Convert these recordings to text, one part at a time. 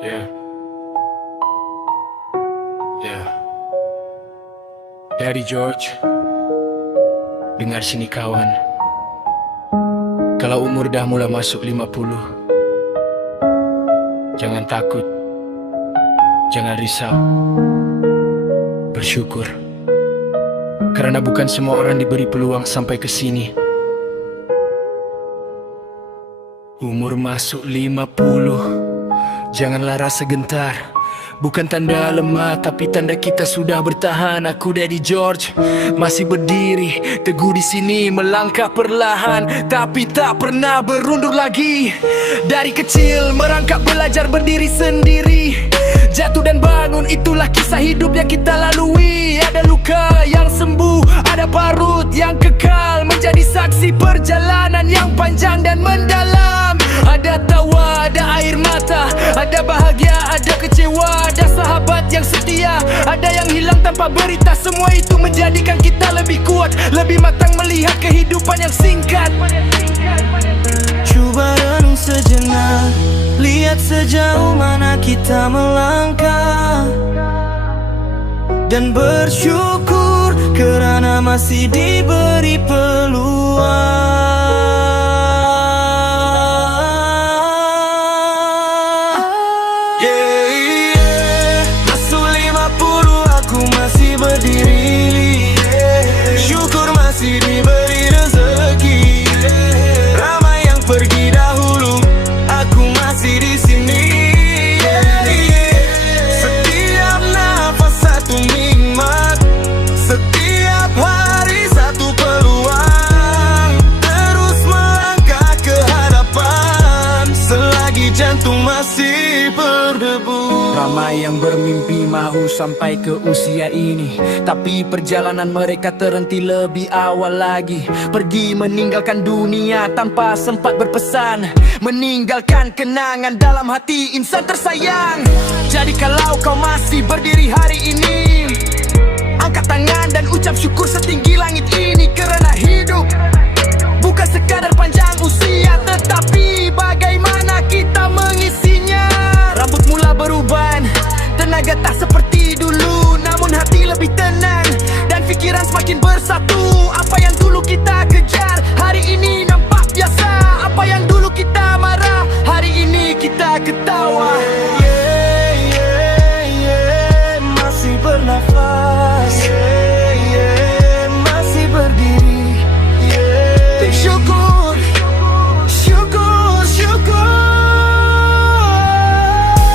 Yeah. Yeah. Dari George. Dengar sini kawan. Kalau umur dah mula masuk 50, jangan takut, jangan risau, bersyukur. Karena bukan semua orang diberi peluang sampai ke sini. Umur masuk 50, janganlah rasa gentar. Bukan tanda lemah, tapi tanda kita sudah bertahan. Aku Daddy George, masih berdiri teguh di sini, melangkah perlahan, tapi tak pernah berundur lagi. Dari kecil merangkak belajar berdiri sendiri, jatuh dan bangun, itulah kisah hidup yang kita lalui. Ada luka yang sembuh, ada parut yang kekal, menjadi saksi perjalanan yang panjang dan mendalam. Ada tawa, ada air mata, ada bahagia, ada kecewa, ada sahabat yang setia, ada yang hilang tanpa berita. Semua itu menjadikan kita lebih kuat, lebih matang melihat kehidupan yang singkat. Cuba renung sejenak, lihat sejauh mana kita melangkah, dan bersyukur kerana masih diberi peluang. Masuk 50 aku masih berdiri, syukur masih diberi rezeki. Ramai yang pergi dahulu, aku masih di sini. Setiap nafas satu nikmat, setiap hari satu peluang. Terus melangkah ke hadapan, selagi jantung masih berdebu. Ramai yang bermimpi mahu sampai ke usia ini, tapi perjalanan mereka terhenti lebih awal lagi. Pergi meninggalkan dunia tanpa sempat berpesan, meninggalkan kenangan dalam hati insan tersayang. Jadi kalau kau masih berdiri hari ini, angkat tangan dan ucap syukur setinggi langit ini. Kerana hidup bukan sekadar panjang usia, tetapi bagaimana kita mengisinya. Rambut mula beruban, tenaga tak seperti dulu, namun hati lebih tenang dan fikiran semakin bersatu. Apa yang dulu kita kejar, hari ini nampak biasa. Apa yang dulu kita marah, hari ini kita ketawa. Masih bernafas, masih berdiri. Syukur, syukur, syukur.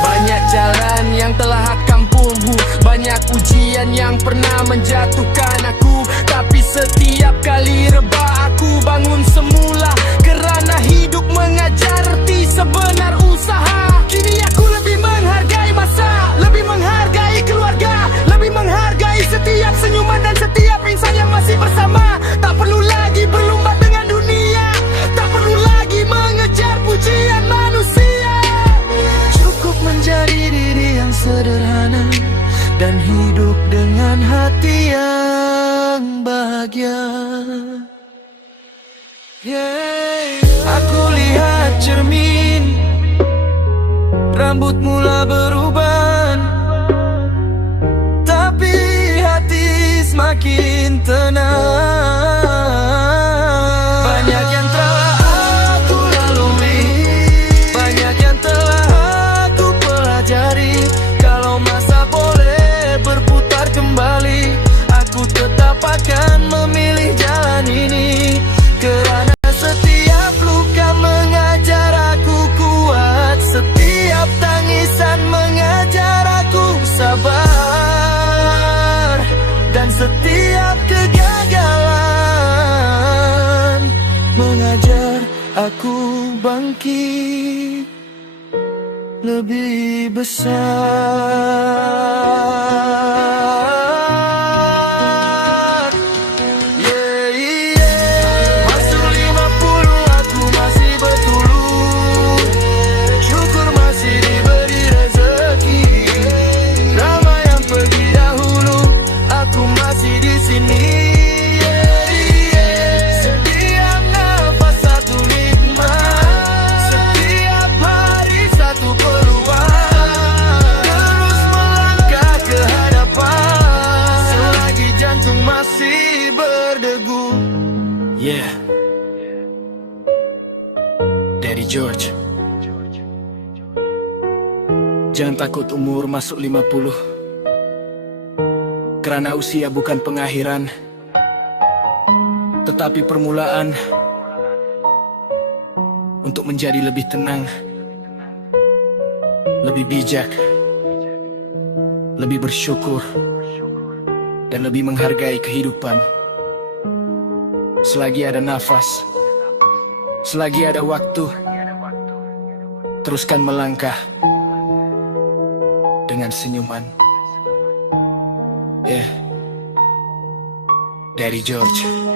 Banyak jalan yang telah akan tempuh, banyak ujian yang pernah menjatuhkan aku, tapi setiap kali rebah aku bangun semula. Kerana hidup mengajar arti sebenar usaha. Kini aku lebih menghargai masa, lebih menghargai keluarga, lebih menghargai setiap senyuman dan setiap insan yang masih bersama. Tak perlu lagi berlumba dengan dunia, tak perlu lagi mengejar pujian manusia. Cukup menjadi diri yang sederhana dan hidup dengan hati yang bahagia. Aku lihat cermin, rambut mula beruban, tapi hati semakin tenang. Banyak yang telah aku lalui, banyak yang telah aku pelajari. Kalau masa boleh berputar kembali, aku tetap akan memilih jalan ini. Kerana setiap luka mengajar aku kuat, setiap tangisan mengajar aku sabar, dan setiap kegagalan mengajar aku bangkit lebih besar. Masuk 50 aku masih bertulus, syukur masih diberi rezeki. Ramai yang pergi dahulu, aku masih di sini. Setiap nafas satu nikmat, setiap hari satu peluang. Dari George. Jangan takut umur masuk 50, karena usia bukan pengakhiran, tetapi permulaan untuk menjadi lebih tenang, lebih bijak, lebih bersyukur, dan lebih menghargai kehidupan. Selagi ada nafas, selagi ada waktu, teruskan melangkah dengan senyuman. Dari George.